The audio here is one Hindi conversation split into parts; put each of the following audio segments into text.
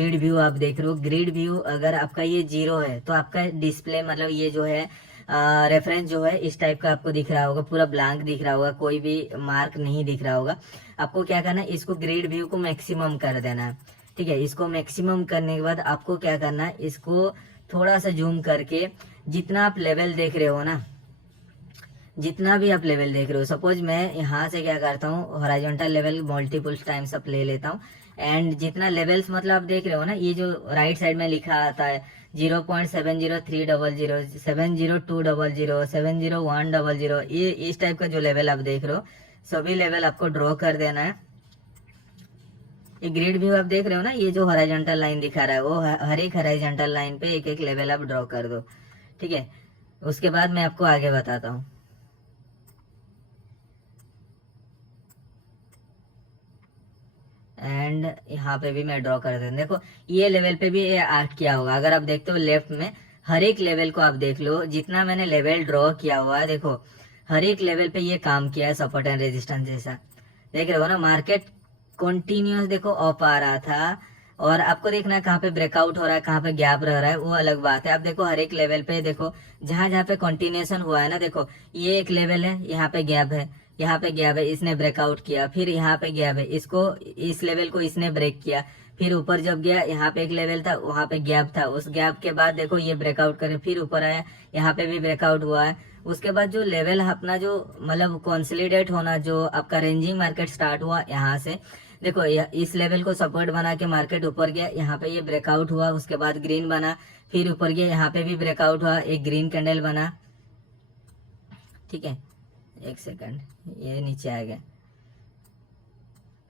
ग्रिड व्यू आप देख रहे हो। ग्रिड व्यू अगर आपका ये 0 है तो आपका डिस्प्ले मतलब ये जो है रेफरेंस जो है इस टाइप का आपको दिख रहा होगा, पूरा ब्लैंक दिख रहा होगा, कोई भी मार्क नहीं दिख रहा होगा। आपको क्या करना है, इसको ग्रिड व्यू को मैक्सिमम कर देना है। ठीक है, इसको मैक्सिमम करने के बाद आपको क्या करना है, इसको थोड़ा सा जूम करके जितना आप लेवल देख रहे हो ना, जितना भी आप लेवल देख रहे हो, सपोज मैं यहाँ से क्या करता हूँ, horizontal level multiple times up ले लेता हूँ। एंड जितना लेवल्स मतलब आप देख रहे हो ना, ये जो राइट साइड में लिखा आता है 0.70300, 70200, 70100, ये इस टाइप का जो लेवल आप देख रहे हो, सभी लेवल आपको ड्रॉ कर देना है। ये ग्रिड व्यू आप देख रहे हो ना, ये जो हॉरिजॉन्टल लाइन दिखा रहा है वो हर एक हॉरिजॉन्टल लाइन पे एक एक लेवल आप ड्रॉ कर दो। ठीक है, उसके बाद मैं आपको आगे बताता हूँ। एंड यहाँ पे भी मैं ड्रॉ कर देता हूँ। देखो ये लेवल पे भी ऐड किया होगा, अगर आप देखते हो लेफ्ट में हर एक लेवल को आप देख लो, जितना मैंने लेवल ड्रॉ किया हुआ है, देखो हर एक लेवल पे ये काम किया है सपोर्ट एंड रेजिस्टेंस जैसा। देख रहे हो ना, मार्केट कॉन्टिन्यूस देखो अप आ रहा था, और आपको देखना है कहाँ पे ब्रेकआउट हो रहा है, कहाँ पे गैप रह रहा है, वो अलग बात है। आप देखो हर एक लेवल पे देखो, जहां जहां पे कंटिन्यूएशन हुआ है ना, देखो ये एक लेवल है, यहाँ पे गैप है, यहाँ पे गैप है, इसने ब्रेकआउट किया, फिर यहाँ पे गैप है, इसको इस लेवल को इसने ब्रेक किया, फिर ऊपर जब गया यहाँ पे एक लेवल था, वहां पे गैप था, उस गैप के बाद देखो ये ब्रेकआउट करे, फिर ऊपर आया, यहाँ पे भी ब्रेकआउट हुआ है। उसके बाद जो लेवल अपना जो मतलब कंसोलिडेट होना, जो आपका रेंजिंग मार्केट स्टार्ट हुआ यहाँ से, देखो इस लेवल को सपोर्ट बना के मार्केट ऊपर गया, यहाँ पे ये ब्रेकआउट हुआ, उसके बाद ग्रीन बना, फिर ऊपर गया, यहाँ पे भी ब्रेकआउट हुआ, एक ग्रीन कैंडल बना। ठीक है, एक सेकंड, ये नीचे आ गया,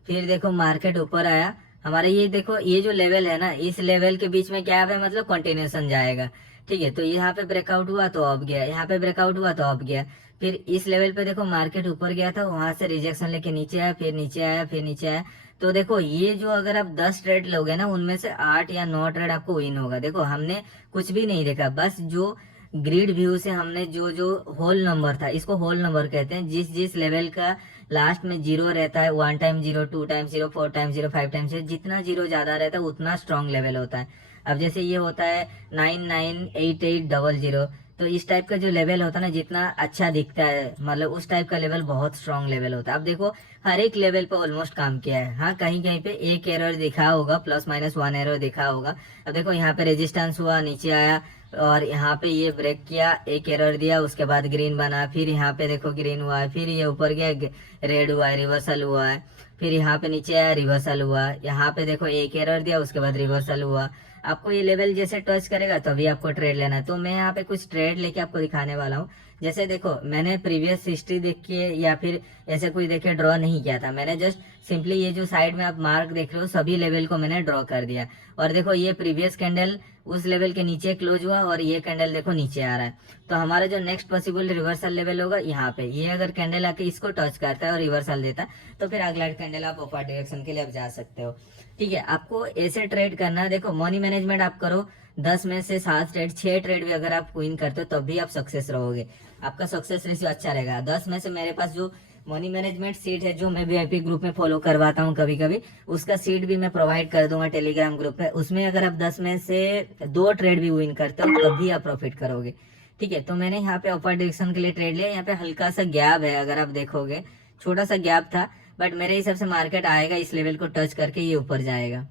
फिर देखो मार्केट ऊपर आया हमारा, ये देखो ये जो लेवल है ना, इस लेवल के बीच में क्या है, मतलब कंटिन्यूएशन जाएगा। ठीक है, तो यहाँ पे ब्रेकआउट हुआ तो अप गया, यहाँ पे ब्रेकआउट हुआ तो अप गया, फिर इस लेवल पे देखो मार्केट ऊपर गया था, वहां से रिजेक्शन लेके नीचे आया, फिर नीचे आया, फिर नीचे आया। तो देखो ये जो अगर आप 10 ट्रेड लोगे ना, उनमें से 8 या 9 ट्रेड आपको विन होगा। देखो हमने कुछ भी नहीं देखा, बस जो ग्रिड व्यू से हमने जो जो होल नंबर था, इसको होल नंबर कहते हैं, जिस जिस लेवल का लास्ट में जीरो रहता है, 1 time zero, 2 time zero, 4 time zero, 5 time zero, जितना जीरो ज्यादा रहता है उतना स्ट्रॉन्ग लेवल होता है। अब जैसे ये होता है 998800, तो इस टाइप का जो लेवल होता है ना, जितना अच्छा दिखता है, मतलब उस टाइप का लेवल बहुत स्ट्रॉन्ग लेवल होता है। अब देखो हर एक लेवल पे ऑलमोस्ट काम किया है। हाँ, कहीं कहीं पे एक एरर दिखा होगा, +-1 एरर दिखा होगा। अब देखो यहाँ पे रेजिस्टेंस हुआ, नीचे आया, और यहाँ पे ये ब्रेक किया, एक एरर दिया, उसके बाद ग्रीन बना, फिर यहाँ पे देखो ग्रीन हुआ है, फिर ये ऊपर गया, रेड हुआ है, रिवर्सल हुआ है, फिर यहाँ पे नीचे आया, रिवर्सल हुआ, यहाँ पे देखो एक एरर दिया, उसके बाद रिवर्सल हुआ। आपको ये लेवल जैसे टच करेगा तभी आपको ट्रेड लेना है। तो मैं यहाँ पे कुछ ट्रेड लेके आपको दिखाने वाला हूँ। जैसे देखो मैंने प्रीवियस हिस्ट्री देख के या फिर ऐसे कोई देखे ड्रॉ नहीं किया था, मैंने जस्ट सिंपली ये जो साइड में आप मार्क देख रहे हो सभी लेवल को मैंने ड्रॉ कर दिया। और देखो ये प्रीवियस कैंडल उस लेवल के नीचे क्लोज हुआ, और ये कैंडल देखो नीचे आ रहा है। तो हमारा जो नेक्स्ट पॉसिबल रिवर्सल लेवल होगा यहाँ पे, ये अगर कैंडल आके इसको टच करता है और रिवर्सल देता है, तो फिर अगला कैंडल आप अपर डायरेक्शन के लिए आप जा सकते हो। ठीक है, आपको ऐसे ट्रेड करना है। देखो मनी मैनेजमेंट आप करो, 10 में से 7 ट्रेड, 6 ट्रेड भी अगर आप विन करते हो तब भी आप सक्सेस रहोगे, आपका सक्सेस रेशियो अच्छा रहेगा। 10 में से मेरे पास जो मनी मैनेजमेंट सीट है, जो मैं वीआईपी ग्रुप में फॉलो करवाता हूँ कभी कभी, उसका सीट भी मैं प्रोवाइड कर दूंगा टेलीग्राम ग्रुप में। उसमें अगर आप 10 में से 2 ट्रेड भी विन करते हो तभी आप प्रॉफिट करोगे। ठीक है, तो मैंने यहाँ पे अपर डायरेक्शन के लिए ट्रेड लिया। यहाँ पे हल्का सा गैप है, अगर आप देखोगे छोटा सा गैप था, बट मेरे हिसाब से मार्केट आएगा, इस लेवल को टच करके ये ऊपर जाएगा।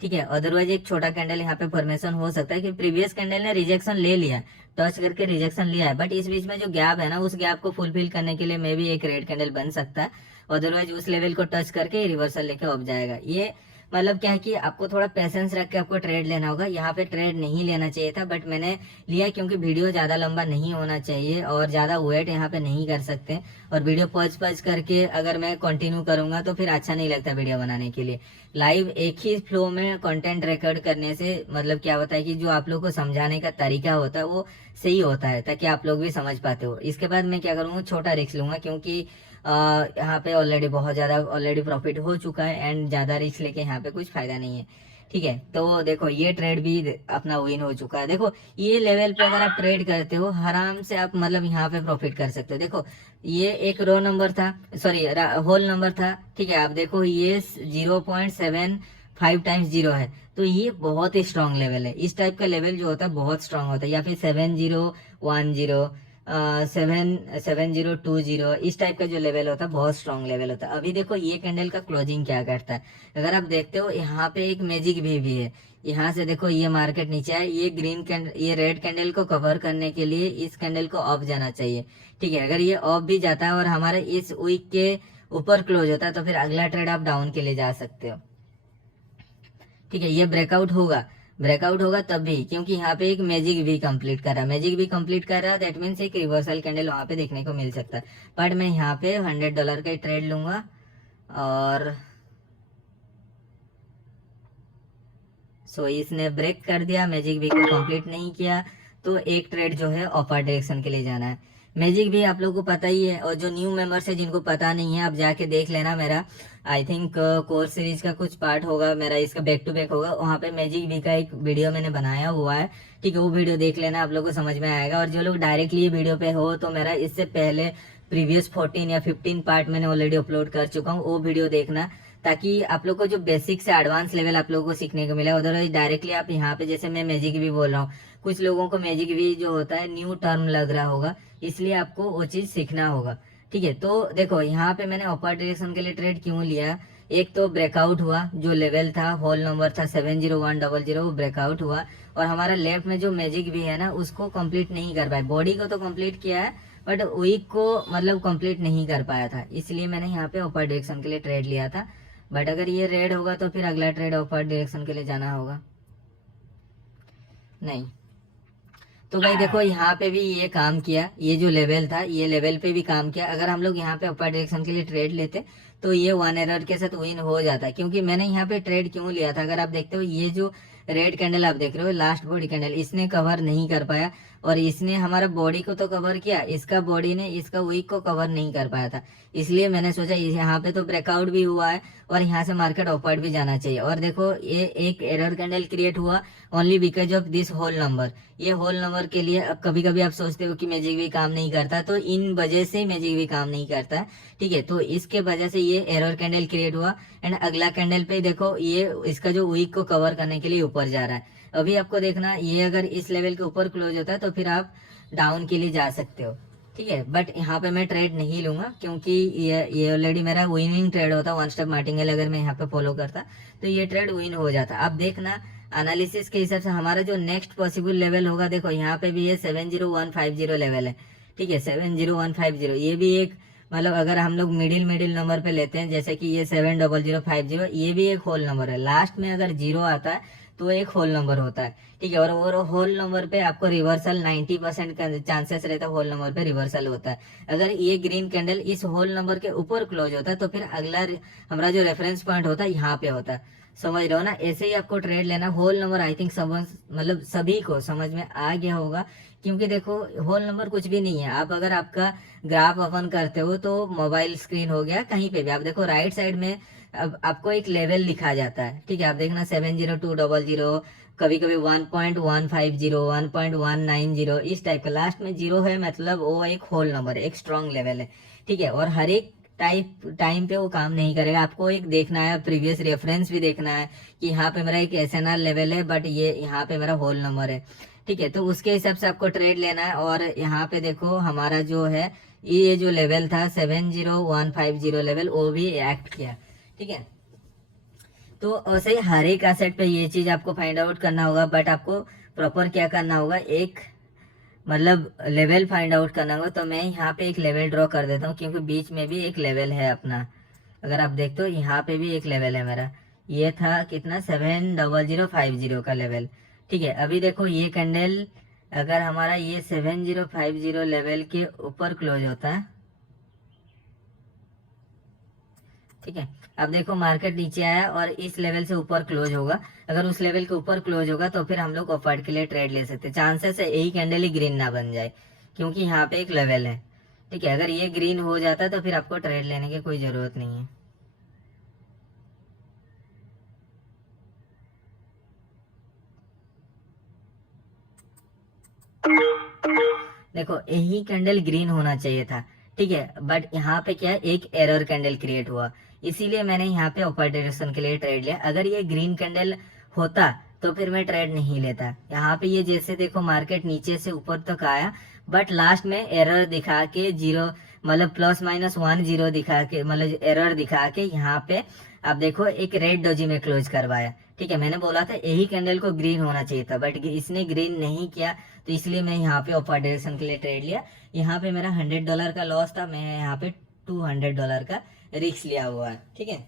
ठीक है, अदरवाइज एक छोटा कैंडल यहाँ पे फॉर्मेशन हो सकता है कि प्रीवियस कैंडल ने रिजेक्शन ले लिया, टच करके रिजेक्शन लिया है, बट इस बीच में जो गैप है ना, उस गैप को फुलफिल करने के लिए मे भी एक रेड कैंडल बन सकता है। अदरवाइज उस लेवल को टच करके रिवर्सल लेके अब जाएगा। ये मतलब क्या है कि आपको थोड़ा पेशेंस रख के आपको ट्रेड लेना होगा। यहाँ पे ट्रेड नहीं लेना चाहिए था, बट मैंने लिया क्योंकि वीडियो ज्यादा लंबा नहीं होना चाहिए और ज्यादा वेट यहाँ पे नहीं कर सकते, और वीडियो पॉज पॉज करके अगर मैं कंटिन्यू करूंगा तो फिर अच्छा नहीं लगता वीडियो बनाने के लिए। लाइव एक ही फ्लो में कंटेंट रिकॉर्ड करने से मतलब क्या होता है कि जो आप लोग को समझाने का तरीका होता है वो सही होता है, ताकि आप लोग भी समझ पाते हो। इसके बाद मैं क्या करूँगा, छोटा रिस्क लूंगा, क्योंकि यहाँ पे ऑलरेडी बहुत ज्यादा ऑलरेडी प्रॉफिट हो चुका है, एंड ज्यादा रिस्क लेके यहाँ पे कुछ फायदा नहीं है। ठीक है, तो देखो ये ट्रेड भी अपना विन हो चुका है। देखो ये लेवल पे अगर आप ट्रेड करते हो आराम से आप मतलब यहाँ पे प्रॉफिट कर सकते हो। देखो ये एक नंबर था, सॉरी होल नंबर था। ठीक है, आप देखो ये 0.7 5 टाइम्स जीरो है, तो ये बहुत ही स्ट्रांग लेवल है। इस टाइप का लेवल जो होता है बहुत स्ट्रांग होता है। या फिर 7010, 7020, इस टाइप का जो लेवल होता है बहुत स्ट्रांग लेवल होता है। अभी देखो ये कैंडल का क्लोजिंग क्या करता है, अगर आप देखते हो यहाँ पे एक मैजिक भी है। यहाँ से देखो ये मार्केट नीचे है, ये ग्रीन कैंडल, ये रेड कैंडल को कवर करने के लिए इस कैंडल को ऑफ जाना चाहिए। ठीक है, अगर ये ऑफ भी जाता है और हमारे इस वीक के ऊपर क्लोज होता है तो फिर अगला ट्रेड आप डाउन के लिए जा सकते हो। ठीक है, ये ब्रेकआउट होगा, ब्रेकआउट होगा तब भी, क्योंकि यहाँ पे एक मैजिक भी कंप्लीट कर रहा है, मैजिक भी कंप्लीट कर रहा है, दैट मीन्स एक रिवर्सल कैंडल वहां पे देखने को मिल सकता है। बट मैं यहाँ पे $100 का ट्रेड लूंगा। और इसने ब्रेक कर दिया, मैजिक भी को कंप्लीट नहीं किया, तो एक ट्रेड जो है अपर डायरेक्शन के लिए जाना है। मैजिक भी आप लोगों को पता ही है, और जो न्यू मेंबर्स है जिनको पता नहीं है आप जाके देख लेना, मेरा आई थिंक कोर्स सीरीज का कुछ पार्ट होगा मेरा, इसका बैक टू बैक होगा, वहाँ पे मैजिक भी का एक वीडियो मैंने बनाया हुआ है। ठीक है, वो वीडियो देख लेना, आप लोगों को समझ में आएगा। और जो लोग डायरेक्टली ये वीडियो पे हो तो मेरा इससे पहले प्रीवियस 14 या 15 पार्ट मैंने ऑलरेडी अपलोड कर चुका हूँ, वो वीडियो देखना, ताकि आप लोग को जो बेसिक से एडवांस लेवल आप लोगों को सीखने को मिला। अदरवाइज डायरेक्टली आप यहाँ पे, जैसे मैं मैजिक भी बोल रहा हूँ, कुछ लोगों को मैजिक भी जो होता है न्यू टर्म लग रहा होगा, इसलिए आपको वो चीज सीखना होगा। ठीक है, तो देखो यहाँ पे मैंने अपर डायरेक्शन के लिए ट्रेड क्यों लिया, एक तो ब्रेकआउट हुआ, जो लेवल था होल नंबर था 70100, वो ब्रेकआउट हुआ, और हमारा लेफ्ट में जो मैजिक भी है ना उसको कंप्लीट नहीं कर पाया। बॉडी को तो कंप्लीट किया है बट वीक को मतलब कंप्लीट नहीं कर पाया था, इसलिए मैंने यहाँ पे अपर डायरेक्शन के लिए ट्रेड लिया था। बट अगर ये रेड होगा तो फिर अगला ट्रेड अपर डायरेक्शन के लिए जाना होगा। नहीं, तो भाई देखो यहाँ पे भी ये काम किया, ये जो लेवल था ये लेवल पे भी काम किया। अगर हम लोग यहाँ पे अपर डायरेक्शन के लिए ट्रेड लेते तो ये 1 एरर के साथ विन हो जाता है। क्योंकि मैंने यहाँ पे ट्रेड क्यों लिया था, अगर आप देखते हो ये जो रेड कैंडल आप देख रहे हो लास्ट बॉडी कैंडल, इसने कवर नहीं कर पाया, और इसने हमारा बॉडी को तो कवर किया, इसका बॉडी ने इसका वीक को कवर नहीं कर पाया था। इसलिए मैंने सोचा यहाँ पे तो ब्रेकआउट भी हुआ है और यहाँ से मार्केट अपवर्ड भी जाना चाहिए। और देखो ये एक एरर कैंडल क्रिएट हुआ only because of this whole number. ये होल नंबर के लिए अब कभी कभी आप सोचते हो कि मैजिक भी काम नहीं करता, तो इन वजह से मैजिक भी काम नहीं करता। ठीक है, तो इसके वजह से ये एरर कैंडल क्रिएट हुआ, एंड अगला कैंडल पे देखो ये इसका जो वीक को कवर करने के लिए ऊपर जा रहा है। अभी आपको देखना, ये अगर इस लेवल के ऊपर क्लोज होता है तो फिर आप डाउन के लिए जा सकते हो। ठीक है, बट यहाँ पे मैं ट्रेड नहीं लूंगा, क्योंकि ये ऑलरेडी मेरा विनिंग ट्रेड होता, वन स्टेप मार्टिंगल अगर मैं यहाँ पे फॉलो करता तो ये ट्रेड विन हो जाता। अब देखना एनालिसिस के हिसाब से हमारा जो नेक्स्ट पॉसिबल लेवल होगा, देखो यहाँ पे भी ये 70150 लेवल है। ठीक है, 70150 ये भी एक, मतलब अगर हम लोग मिडिल नंबर पे लेते हैं, जैसे कि ये 70050, ये भी एक होल नंबर है। लास्ट में अगर जीरो आता है तो एक होल नंबर होता है। ठीक है, और होल नंबर पे आपको रिवर्सल 90% का चांसेस रहता है, होल नंबर पे रिवर्सल होता है। अगर ये ग्रीन कैंडल इस होल नंबर के ऊपर क्लोज होता है तो फिर अगला हमारा जो रेफरेंस पॉइंट होता है यहाँ पे होता है। समझ रहे हो ना, ऐसे ही आपको ट्रेड लेना। होल नंबर आई थिंक समझ, मतलब सभी को समझ में आ गया होगा, क्योंकि देखो होल नंबर कुछ भी नहीं है। आप अगर आपका ग्राफ ओपन करते हो तो मोबाइल स्क्रीन हो गया, कहीं पे भी आप देखो राइट साइड में अब आपको एक लेवल लिखा जाता है। ठीक है, आप देखना 70200, कभी कभी 1.150, 1.190, इस टाइप का लास्ट में जीरो है, मतलब वो एक होल नंबर है, एक स्ट्रॉन्ग लेवल है। ठीक है, और हर एक टाइम पे वो काम नहीं करेगा। आपको एक देखना है, प्रीवियस रेफरेंस भी देखना है कि यहाँ पे मेरा एक SNR लेवल है बट ये यहाँ पे मेरा होल नंबर है। ठीक है, तो उसके हिसाब से आपको ट्रेड लेना है। और यहाँ पे देखो हमारा जो है ये जो लेवल था 70150 लेवल, वो भी एक्ट किया। ठीक है, तो ऐसे ही हर एक एसेट पे ये चीज आपको फाइंड आउट करना होगा, बट आपको प्रॉपर क्या करना होगा, एक मतलब लेवल फाइंड आउट करना होगा। तो मैं यहाँ पे एक लेवल ड्रॉ कर देता हूँ, क्योंकि बीच में भी एक लेवल है अपना। अगर आप देखते हो यहाँ पे भी एक लेवल है मेरा, ये था कितना 70050 का लेवल। ठीक है, अभी देखो ये कैंडल अगर हमारा ये 7050 लेवल के ऊपर क्लोज होता है, ठीक है, अब देखो मार्केट नीचे आया और इस लेवल से ऊपर क्लोज होगा। अगर उस लेवल के ऊपर क्लोज होगा तो फिर हम लोग अफर्ड के लिए ट्रेड ले सकते हैं। चांसेस है यही कैंडल ही ग्रीन ना बन जाए, क्योंकि यहाँ पे एक लेवल है। ठीक है, अगर ये ग्रीन हो जाता है तो फिर आपको ट्रेड लेने की कोई जरूरत नहीं है। देखो यही कैंडल ग्रीन होना चाहिए था। ठीक है, बट यहाँ पे क्या है, एक एरर कैंडल क्रिएट हुआ, इसीलिए मैंने यहाँ पे अपर डायरेक्शन के लिए ट्रेड लिया। अगर ये ग्रीन कैंडल होता तो फिर मैं ट्रेड नहीं लेता। यहाँ पे ये जैसे देखो मार्केट नीचे से ऊपर तक आया, बट लास्ट में एरर दिखा के जीरो, मतलब प्लस माइनस 1 0 दिखा के, मतलब एरर दिखा के यहाँ पे आप देखो एक रेड डोजी में क्लोज करवाया। ठीक है, मैंने बोला था यही कैंडल को ग्रीन होना चाहिए था, बट इसने ग्रीन नहीं किया, तो इसलिए मैं यहाँ पे अपर डायरेक्शन के लिए ट्रेड लिया। यहाँ पे मेरा $100 का लॉस था, मैं यहाँ पे $200 का रिस्क लिया हुआ है। ठीक है,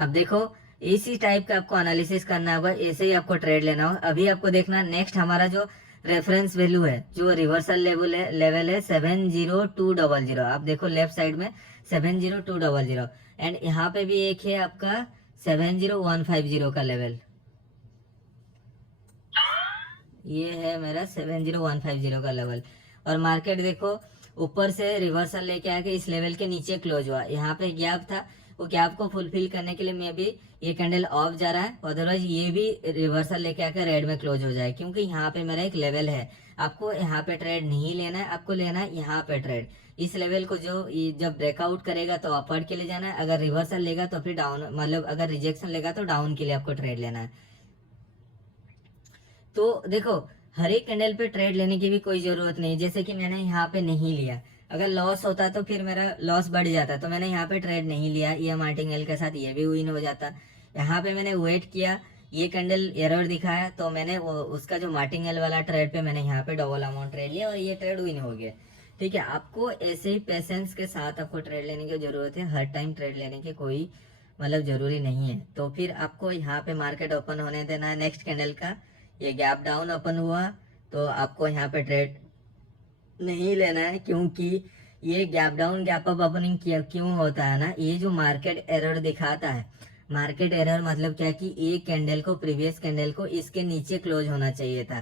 अब देखो इसी टाइप का आपको एनालिसिस करना होगा, ऐसे ही आपको ट्रेड लेना होगा। अभी आपको देखना नेक्स्ट हमारा जो रेफरेंस वैल्यू है, जो रिवर्सल लेवल है 70200। आप देखो लेफ्ट साइड में 70200, एंड यहाँ पे भी एक है आपका 70150 का लेवल, ये है मेरा 70150 का लेवल। और मार्केट देखो ऊपर से रिवर्सल लेके आके इस लेवल के नीचे क्लोज हुआ, यहाँ पे गैप था, वो गैप को फुलफिल करने के लिए मैं भी ये कैंडल ऑफ जा रहा है, अदरवाइज ये भी रिवर्सल लेके आकर रेड में क्लोज हो जाए, क्योंकि यहाँ पे मेरा एक लेवल है। आपको यहाँ पे ट्रेड नहीं लेना है, आपको लेना है यहाँ पे ट्रेड। इस लेवल को जो जब ब्रेकआउट करेगा तो अपवर्ड के लिए जाना है, अगर रिवर्सल लेगा तो फिर डाउन, मतलब अगर रिजेक्शन लेगा तो डाउन के लिए आपको ट्रेड लेना है। तो देखो हर एक कैंडल पे ट्रेड लेने की भी कोई जरूरत नहीं, जैसे कि मैंने यहाँ पे नहीं लिया, अगर लॉस होता तो फिर मेरा लॉस बढ़ जाता, तो मैंने यहाँ पे ट्रेड नहीं लिया, ये मार्टिंगेल के साथ ये भी विन हो जाता। यहाँ पे मैंने वेट किया, ये कैंडल एरर दिखाया, तो मैंने उसका जो मार्टिंगेल वाला ट्रेड पे मैंने यहाँ पे डबल अमाउंट ट्रेड लिया और ये ट्रेड विन हो गया। ठीक है, आपको ऐसे ही पेशेंस के साथ आपको ट्रेड लेने की जरूरत है, हर टाइम ट्रेड लेने की कोई मतलब जरूरी नहीं है। तो फिर आपको यहाँ पे मार्केट ओपन होने देना है, नेक्स्ट कैंडल का ये गैप डाउन ओपन हुआ तो आपको यहाँ पे ट्रेड नहीं लेना है, क्योंकि ये gap down gap up opening क्यों होता है ना, ये जो मार्केट एरर दिखाता है, मार्केट एरर मतलब क्या कि एक कैंडल को, प्रीवियस कैंडल को इसके नीचे क्लोज होना चाहिए था,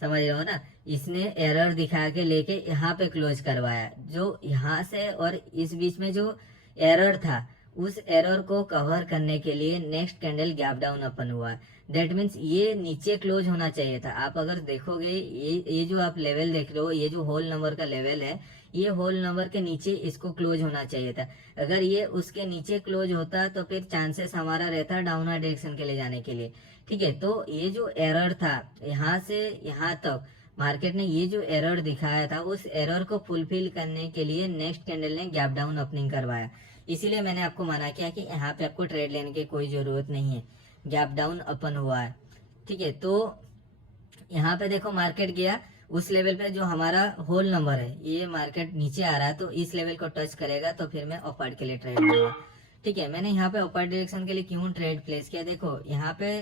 समझ रहे हो ना, इसने एरर दिखा के लेके यहाँ पे क्लोज करवाया, जो यहाँ से और इस बीच में जो एरर था उस एरर को कवर करने के लिए next candle gap down open हुआ। दैट मीन्स ये नीचे क्लोज होना चाहिए था। आप अगर देखोगे ये जो आप लेवल देख रहे हो, ये जो होल नंबर का लेवल है, ये होल नंबर के नीचे इसको क्लोज होना चाहिए था। अगर ये उसके नीचे क्लोज होता तो फिर चांसेस हमारा रहता डाउनवर्ड डायरेक्शन के लिए जाने के लिए। ठीक है, तो ये जो एरर था यहाँ से यहाँ तक मार्केट ने ये जो एरर दिखाया था, उस एरर को फुलफिल करने के लिए नेक्स्ट कैंडल ने गैप डाउन ओपनिंग करवाया। इसीलिए मैंने आपको मना किया कि यहाँ पे आपको ट्रेड लेने की कोई जरूरत नहीं है, गैप डाउन ओपन हुआ है। ठीक है, तो यहाँ पे देखो मार्केट गया उस लेवल पे जो हमारा होल नंबर है, ये मार्केट नीचे आ रहा है, तो इस लेवल को टच करेगा तो फिर मैं अपर के लिए ट्रेड लूंगा। ठीक है, मैंने यहाँ पे अपर डायरेक्शन के लिए क्यों ट्रेड प्लेस किया, देखो यहाँ पे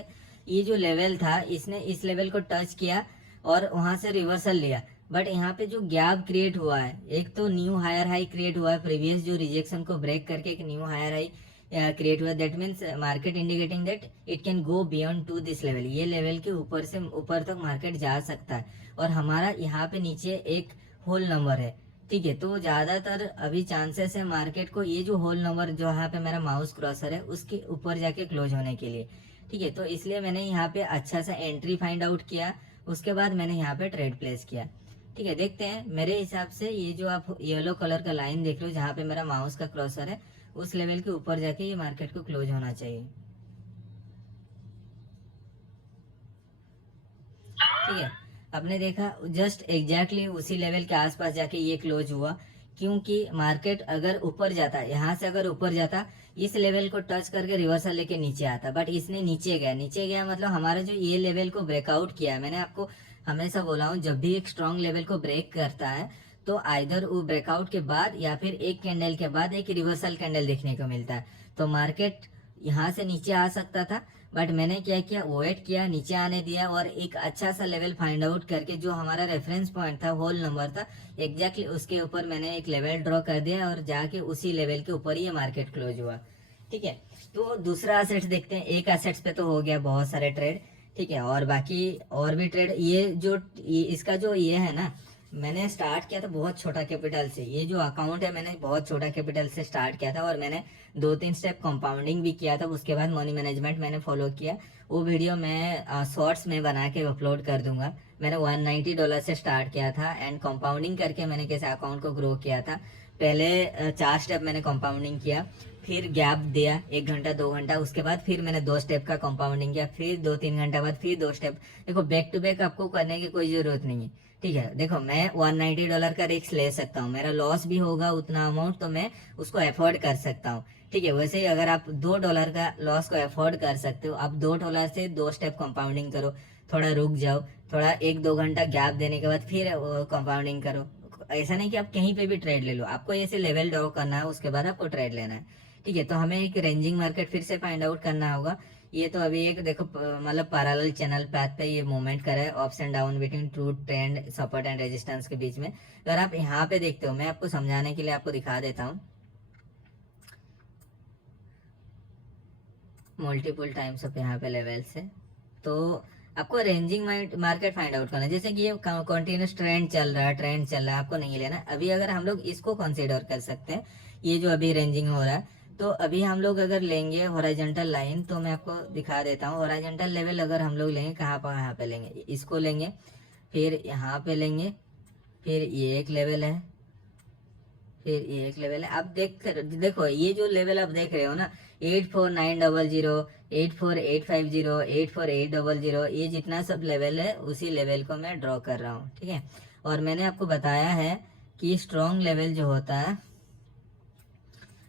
ये जो लेवल था इसने इस लेवल को टच किया और वहां से रिवर्सल लिया, बट यहाँ पे जो गैप क्रिएट हुआ है, एक तो न्यू हायर हाई क्रिएट हुआ है, प्रीवियस जो रिजेक्शन को ब्रेक करके एक न्यू हायर हाई क्रिएट हुआ। That means market indicating that it can go beyond to this level, ये लेवल के ऊपर से ऊपर तक मार्केट जा सकता है। और हमारा यहाँ पे नीचे एक होल नंबर है। ठीक है, तो ज्यादातर अभी चांसेस है मार्केट को ये जो होल नंबर जो यहाँ पे मेरा माउस क्रॉसर है उसके ऊपर जाके क्लोज होने के लिए। ठीक है, तो इसलिए मैंने यहाँ पे अच्छा सा एंट्री फाइंड आउट किया, उसके बाद मैंने यहाँ पे ट्रेड प्लेस किया। ठीक है, देखते हैं मेरे हिसाब से ये जो आप येलो कलर का लाइन देख रहे हो जहाँ पे मेरा माउस का क्रॉसर है, उस लेवल के ऊपर जाके ये मार्केट को क्लोज होना चाहिए। ठीक है, आपने देखा जस्ट एग्जैक्टली उसी लेवल के आसपास जाके ये क्लोज हुआ, क्योंकि मार्केट अगर ऊपर जाता, यहाँ से अगर ऊपर जाता इस लेवल को टच करके रिवर्सल लेके नीचे आता, बट इसने नीचे गया, नीचे गया मतलब हमारा जो ये लेवल को ब्रेकआउट किया है, मैंने आपको हमेशा बोला हूँ जब भी एक स्ट्रॉन्ग लेवल को ब्रेक करता है तो आइदर वो ब्रेकआउट के बाद या फिर एक कैंडल के बाद एक रिवर्सल कैंडल देखने को मिलता है। तो मार्केट यहाँ से नीचे आ सकता था, बट मैंने क्या किया, वेट किया, नीचे आने दिया और एक अच्छा सा लेवल फाइंड आउट करके जो हमारा रेफरेंस पॉइंट था, होल नंबर था, एग्जैक्टली उसके ऊपर मैंने एक लेवल ड्रॉ कर दिया और जाके उसी लेवल के ऊपर ये मार्केट क्लोज हुआ। ठीक है, तो दूसरा असेट्स देखते हैं। एक असेट्स पे तो हो गया बहुत सारे ट्रेड। ठीक है, और बाकी और भी ट्रेड, ये जो इसका जो ये है ना, मैंने स्टार्ट किया था बहुत छोटा कैपिटल से, ये जो अकाउंट है मैंने बहुत छोटा कैपिटल से स्टार्ट किया था और मैंने 2-3 स्टेप कंपाउंडिंग भी किया था, उसके बाद मनी मैनेजमेंट मैंने फॉलो किया। वो वीडियो मैं शॉर्ट्स में बना के अपलोड कर दूंगा, मैंने $190 से स्टार्ट किया था एंड कंपाउंडिंग करके मैंने कैसे अकाउंट को ग्रो किया था। पहले 4 स्टेप मैंने कंपाउंडिंग किया, फिर गैप दिया 1 घंटा 2 घंटा, उसके बाद फिर मैंने 2 स्टेप का कंपाउंडिंग किया, फिर 2-3 घंटा बाद फिर 2 स्टेप। देखो बैक टू बैक आपको करने की कोई जरूरत नहीं है, ठीक है। देखो मैं $190 का रिस्क ले सकता हूँ, मेरा लॉस भी होगा उतना अमाउंट तो मैं उसको अफोर्ड कर सकता हूँ, ठीक है। वैसे ही अगर आप $2 का लॉस को अफोर्ड कर सकते हो, आप $2 से 2 स्टेप कंपाउंडिंग करो, थोड़ा रुक जाओ, थोड़ा 1-2 घंटा गैप देने के बाद फिर कंपाउंडिंग करो। ऐसा नहीं कि आप कहीं पे भी ट्रेड ले लो, आपको ऐसे लेवल ड्रॉ करना है, उसके बाद आपको ट्रेड लेना है, ठीक है। तो हमें एक रेंजिंग मार्केट फिर से फाइंड आउट करना होगा। ये तो अभी एक देखो मतलब पैरेलल चैनल पैथ पे ये मूवमेंट कर रहा है, ups and down between true trend support and resistance के बीच में। अगर आप यहाँ पे देखते हो, मैं आपको समझाने के लिए आपको दिखा देता हूँ मल्टीपल टाइम्स ऑफ यहाँ पे लेवल से। तो आपको रेंजिंग मार्केट फाइंड आउट करना है, जैसे कि ये कंटिन्यूस ट्रेंड चल रहा है, ट्रेंड चल रहा है, आपको नहीं लेना। अभी अगर हम लोग इसको कंसीडर कर सकते हैं, ये जो अभी रेंजिंग हो रहा है, तो अभी हम लोग अगर लेंगे हॉरिजॉन्टल लाइन, तो मैं आपको दिखा देता हूँ हॉरिजॉन्टल लेवल अगर हम लोग लेंगे कहाँ पर, यहाँ पे लेंगे, इसको लेंगे, फिर यहाँ पे लेंगे, फिर ये एक लेवल है, फिर ये एक लेवल है। आप देखो ये जो लेवल आप देख रहे हो ना, 84900, 84850, 84800, ये जितना सब लेवल है उसी लेवल को मैं ड्रॉ कर रहा हूँ, ठीक है। और मैंने आपको बताया है कि स्ट्रॉन्ग लेवल जो होता है,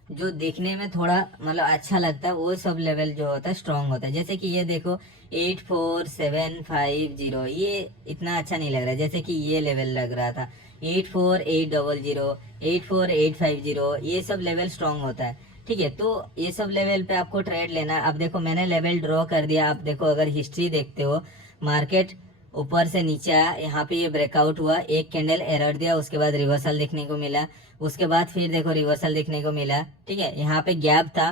जो देखने में थोड़ा मतलब अच्छा लगता है, वो सब लेवल जो होता है स्ट्रॉन्ग होता है। जैसे कि ये देखो 84750, ये इतना अच्छा नहीं लग रहा है, जैसे कि ये लेवल लग रहा था 84800, 84850, ये सब लेवल स्ट्रॉन्ग होता है, ठीक है। तो ये सब लेवल पे आपको ट्रेड लेना है। अब देखो मैंने लेवल ड्रॉ कर दिया, आप देखो अगर हिस्ट्री देखते हो, मार्केट ऊपर से नीचे आया, यहाँ पे ये ब्रेकआउट हुआ, एक कैंडल एरर दिया, उसके बाद रिवर्सल देखने को मिला, उसके बाद फिर देखो रिवर्सल देखने को मिला, ठीक है। यहाँ पे गैप था,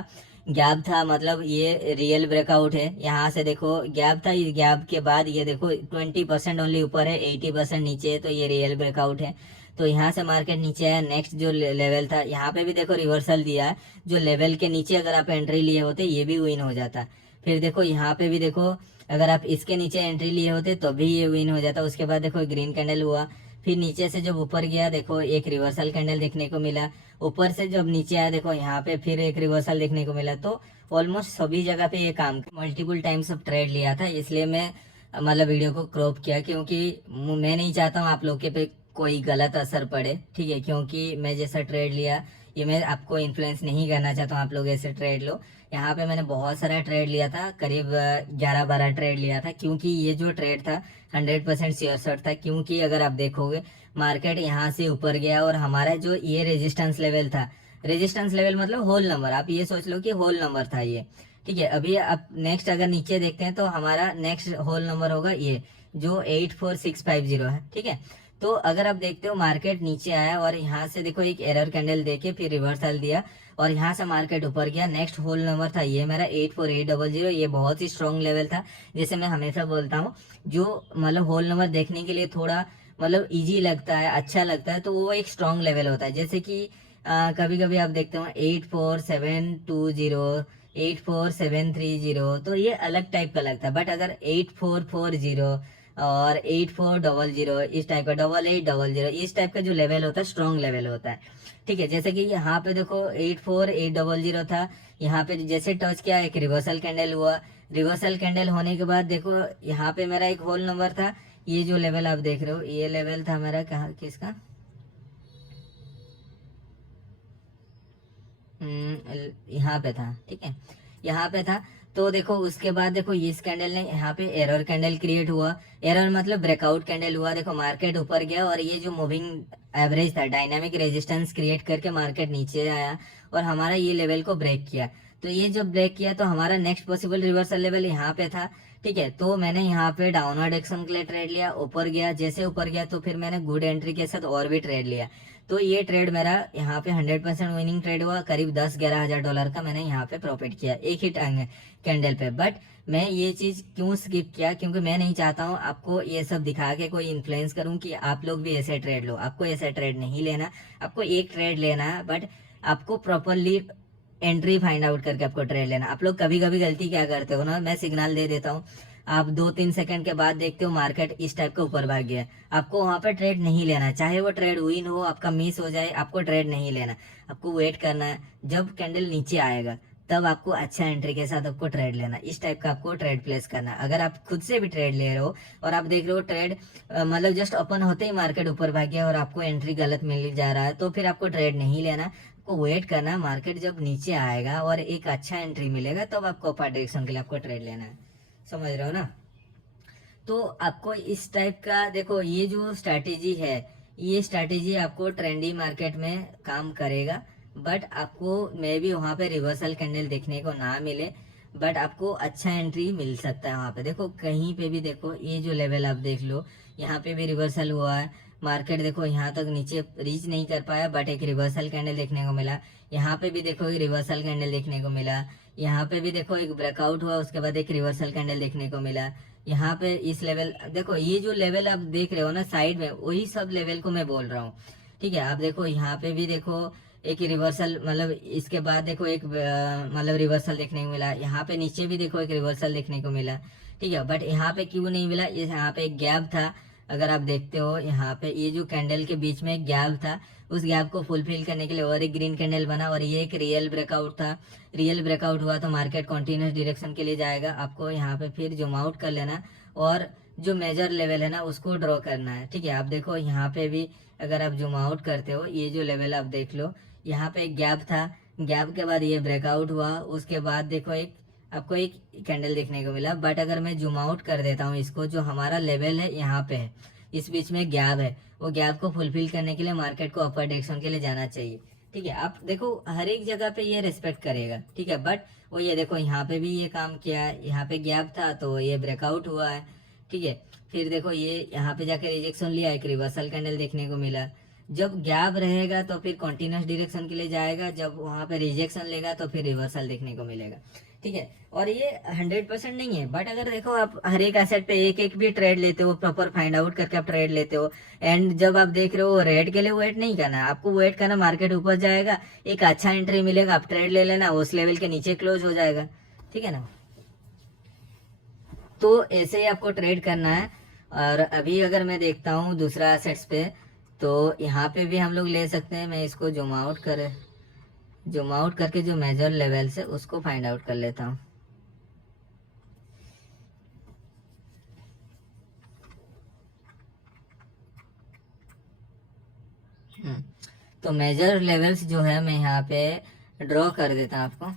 गैप था मतलब ये रियल ब्रेकआउट है। यहाँ से देखो गैप था, इस गैप के बाद ये देखो 20% ओनली ऊपर है, 80% नीचे है, तो ये रियल ब्रेकआउट है। तो यहाँ से मार्केट नीचे आया, नेक्स्ट जो लेवल था यहाँ पे भी देखो रिवर्सल दिया है, जो लेवल के नीचे अगर आप एंट्री लिए होते ये भी विन हो जाता। फिर देखो यहाँ पे भी देखो, अगर आप इसके नीचे एंट्री लिए होते तो भी ये विन हो जाता। उसके बाद देखो ग्रीन कैंडल हुआ, फिर नीचे से जब ऊपर गया देखो एक रिवर्सल कैंडल देखने को मिला, ऊपर से जब नीचे आया देखो यहाँ पे फिर एक रिवर्सल देखने को मिला। तो ऑलमोस्ट सभी जगह पे ये काम मल्टीपल टाइम्स ऑफ ट्रेड लिया था, इसलिए मैं मतलब वीडियो को क्रॉप किया, क्योंकि मैं नहीं चाहता हूँ आप लोग के पे कोई गलत असर पड़े, ठीक है। क्योंकि मैं जैसा ट्रेड लिया, ये मैं आपको इन्फ्लुएंस नहीं करना चाहता हूँ आप लोग ऐसे ट्रेड लो। यहाँ पे मैंने बहुत सारा ट्रेड लिया था, करीब 11-12 ट्रेड लिया था, क्योंकि ये जो ट्रेड था 100% श्योर शॉट था। क्योंकि अगर आप देखोगे मार्केट यहाँ से ऊपर गया और हमारा जो ये रेजिस्टेंस लेवल था, रेजिस्टेंस लेवल मतलब होल नंबर, आप ये सोच लो कि होल नंबर था ये, ठीक है। अभी आप नेक्स्ट अगर नीचे देखते हैं तो हमारा नेक्स्ट होल नंबर होगा ये जो 84650 है, ठीक है। तो अगर आप देखते हो मार्केट नीचे आया और यहाँ से देखो एक एरर कैंडल देके फिर रिवर्सल दिया और यहाँ से मार्केट ऊपर गया, नेक्स्ट होल नंबर था ये मेरा 84800, ये बहुत ही स्ट्रॉन्ग लेवल था। जैसे मैं हमेशा बोलता हूँ, जो मतलब होल नंबर देखने के लिए थोड़ा मतलब इजी लगता है, अच्छा लगता है, तो वो एक स्ट्रॉन्ग लेवल होता है। जैसे कि कभी कभी आप देखते हो 84720, 84730, तो ये अलग टाइप का लगता है। बट अगर 8440 और 8400, इस टाइप का 8800, इस टाइप का जो लेवल होता है स्ट्रॉन्ग लेवल होता है, ठीक है। जैसे कि यहाँ पे देखो 84800 था, यहाँ पे जैसे टच किया एक रिवर्सल कैंडल हुआ, रिवर्सल कैंडल होने के बाद देखो यहाँ पे मेरा एक होल नंबर था, ये जो लेवल आप देख रहे हो ये लेवल था मेरा, कहाँ किसका, यहाँ पे था, ठीक है, यहाँ पे था। तो देखो उसके बाद देखो इस कैंडल ने यहाँ पे एरर कैंडल क्रिएट हुआ, एरर मतलब ब्रेकआउट कैंडल हुआ, देखो मार्केट ऊपर गया और ये जो मूविंग एवरेज था डायनामिक रेजिस्टेंस क्रिएट करके मार्केट नीचे आया और हमारा ये लेवल को ब्रेक किया। तो ये जब ब्रेक किया तो हमारा नेक्स्ट पॉसिबल रिवर्सल लेवल यहाँ पे था, ठीक है। तो मैंने यहाँ पे डाउनवर्ड एक्शन के लिए ट्रेड लिया, ऊपर गया, जैसे ऊपर गया तो फिर मैंने गुड एंट्री के साथ और भी ट्रेड लिया। तो ये ट्रेड मेरा यहाँ पे 100% विनिंग ट्रेड हुआ, करीब 10-11 हज़ार डॉलर का मैंने यहाँ पे प्रॉफिट किया एक ही कैंडल पे। बट मैं ये चीज क्यों स्किप किया, क्योंकि मैं नहीं चाहता हूँ आपको ये सब दिखा के कोई इन्फ्लुएंस करूँ कि आप लोग भी ऐसे ट्रेड लो। आपको ऐसे ट्रेड नहीं लेना, आपको एक ट्रेड लेना है, बट आपको प्रॉपरली एंट्री फाइंड आउट करके आपको ट्रेड लेना। आप लोग कभी कभी गलती क्या करते हो ना, मैं सिग्नल दे देता हूँ, आप 2-3 सेकंड के बाद देखते हो मार्केट इस टाइप का ऊपर भाग गया, आपको वहां पे ट्रेड नहीं लेना, चाहे वो ट्रेड विन हो आपका मिस हो जाए, आपको ट्रेड नहीं लेना, आपको वेट करना है। जब कैंडल नीचे आएगा तब आपको अच्छा एंट्री के साथ आपको ट्रेड लेना, इस टाइप का आपको ट्रेड प्लेस करना। अगर आप खुद से भी ट्रेड ले रहे हो और आप देख रहे हो ट्रेड मतलब जस्ट ओपन होते ही मार्केट ऊपर भाग गया और आपको एंट्री गलत मिल जा रहा है, तो फिर आपको ट्रेड नहीं लेना, आपको वेट करना, मार्केट जब नीचे आएगा और एक अच्छा एंट्री मिलेगा तब आपको अपर डायरेक्शन के लिए आपको ट्रेड लेना है। समझ रहे हो ना? तो आपको इस टाइप का देखो, ये जो स्ट्रैटेजी है, ये स्ट्रैटेजी आपको ट्रेंडी मार्केट में काम करेगा, बट आपको मे भी वहां पे रिवर्सल कैंडल देखने को ना मिले, बट आपको अच्छा एंट्री मिल सकता है वहां पे। देखो कहीं पे भी देखो, ये जो लेवल आप देख लो, यहाँ पे भी रिवर्सल हुआ है, मार्केट देखो यहाँ तक नीचे रीच नहीं कर पाया, बट एक रिवर्सल कैंडल देखने को मिला। यहाँ पे भी देखो एक रिवर्सल कैंडल देखने को मिला, यहाँ पे भी देखो एक ब्रेकआउट हुआ, उसके बाद एक रिवर्सल कैंडल देखने को मिला। यहाँ पे इस लेवल देखो, ये जो लेवल आप देख रहे हो ना साइड में, वही सब लेवल को मैं बोल रहा हूँ। ठीक है, आप देखो यहाँ पे भी देखो एक रिवर्सल, मतलब इसके बाद देखो एक मतलब रिवर्सल देखने को मिला, यहाँ पे नीचे भी देखो एक रिवर्सल देखने को मिला। ठीक है, बट यहाँ पे क्यों नहीं मिला, ये यहाँ पे एक गैप था, अगर आप देखते हो यहाँ पे ये जो कैंडल के बीच में एक गैप था, उस गैप को फुलफिल करने के लिए और एक ग्रीन कैंडल बना, और ये एक रियल ब्रेकआउट था। रियल ब्रेकआउट हुआ तो मार्केट कॉन्टिन्यूस डायरेक्शन के लिए जाएगा, आपको यहाँ पे फिर जूम आउट कर लेना और जो मेजर लेवल है ना उसको ड्रॉ करना है। ठीक है, आप देखो यहाँ पे भी अगर आप जूम आउट करते हो, ये जो लेवल आप देख लो, यहाँ पे एक गैप था, गैप के बाद ये ब्रेकआउट हुआ, उसके बाद देखो एक आपको एक कैंडल देखने को मिला। बट अगर मैं जूम आउट कर देता हूँ इसको, जो हमारा लेवल है यहाँ पे है, इस बीच में गैप है, वो गैप को फुलफिल करने के लिए मार्केट को अपर डायरेक्शन के लिए जाना चाहिए। ठीक है, आप देखो हर एक जगह पे ये रेस्पेक्ट करेगा। ठीक है, बट वो ये देखो यहाँ पे भी ये काम किया है, यहाँ पे गैप था तो ये ब्रेकआउट हुआ है। ठीक है, फिर देखो ये यहाँ पे जाके रिजेक्शन लिया, एक रिवर्सल कैंडल देखने को मिला। जब गैप रहेगा तो फिर कॉन्टिन्यूस डायरेक्शन के लिए जाएगा, जब वहां पे रिजेक्शन लेगा तो फिर रिवर्सल देखने को मिलेगा। ठीक है, और ये 100% नहीं है, बट अगर देखो आप हर एक एसेट पे एक एक भी ट्रेड लेते हो, प्रॉपर फाइंड आउट करके आप ट्रेड लेते हो, एंड जब आप देख रहे हो रेड के लिए वेट नहीं करना, आपको वेट करना मार्केट ऊपर जाएगा, एक अच्छा एंट्री मिलेगा, आप ट्रेड ले लेना, उस लेवल के नीचे क्लोज हो जाएगा। ठीक है ना? तो ऐसे ही आपको ट्रेड करना है। और अभी अगर मैं देखता हूँ दूसरा एसेट्स पे, तो यहाँ पे भी हम लोग ले सकते हैं। मैं इसको जूम आउट करके जो मेजर लेवल्स है उसको फाइंड आउट कर लेता हूँ। तो मेजर लेवल्स जो है मैं यहाँ पे ड्रॉ कर देता हूँ आपको,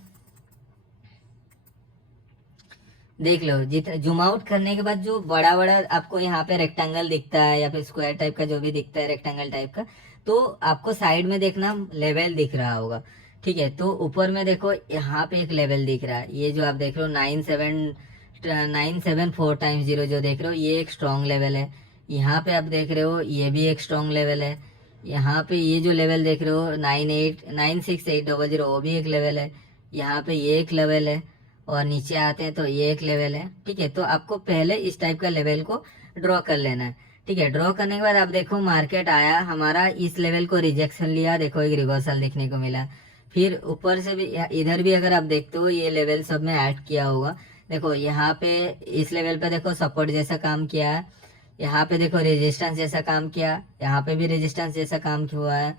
देख लो। जितना जूम आउट करने के बाद जो बड़ा बड़ा आपको यहाँ पे रेक्टेंगल दिखता है या फिर स्क्वायर टाइप का जो भी दिखता है रेक्टेंगल टाइप का, तो आपको साइड में देखना लेवल दिख रहा होगा। ठीक है, तो ऊपर में देखो यहाँ पे एक लेवल दिख रहा है, ये जो आप देख रहे हो 974974 जो देख रहे हो, ये एक स्ट्रॉन्ग लेवल है। यहाँ पे आप देख रहे हो ये भी एक स्ट्रॉन्ग लेवल है। यहाँ पे ये जो लेवल देख रहे हो 989680 वो भी एक लेवल है। यहाँ पे ये एक लेवल है, और नीचे आते हैं तो ये एक लेवल है। ठीक है, तो आपको पहले इस टाइप का लेवल को ड्रॉ कर लेना है। ठीक है, ड्रॉ करने के बाद आप देखो मार्केट आया हमारा, इस लेवल को रिजेक्शन लिया, देखो एक रिवर्सल देखने को मिला। फिर ऊपर से भी इधर भी अगर आप देखते हो ये लेवल सब में ऐड किया होगा। देखो यहाँ पे इस लेवल पे देखो सपोर्ट जैसा काम किया है, यहाँ पे देखो रेजिस्टेंस जैसा काम किया, यहाँ पे भी रेजिस्टेंस जैसा काम हुआ है।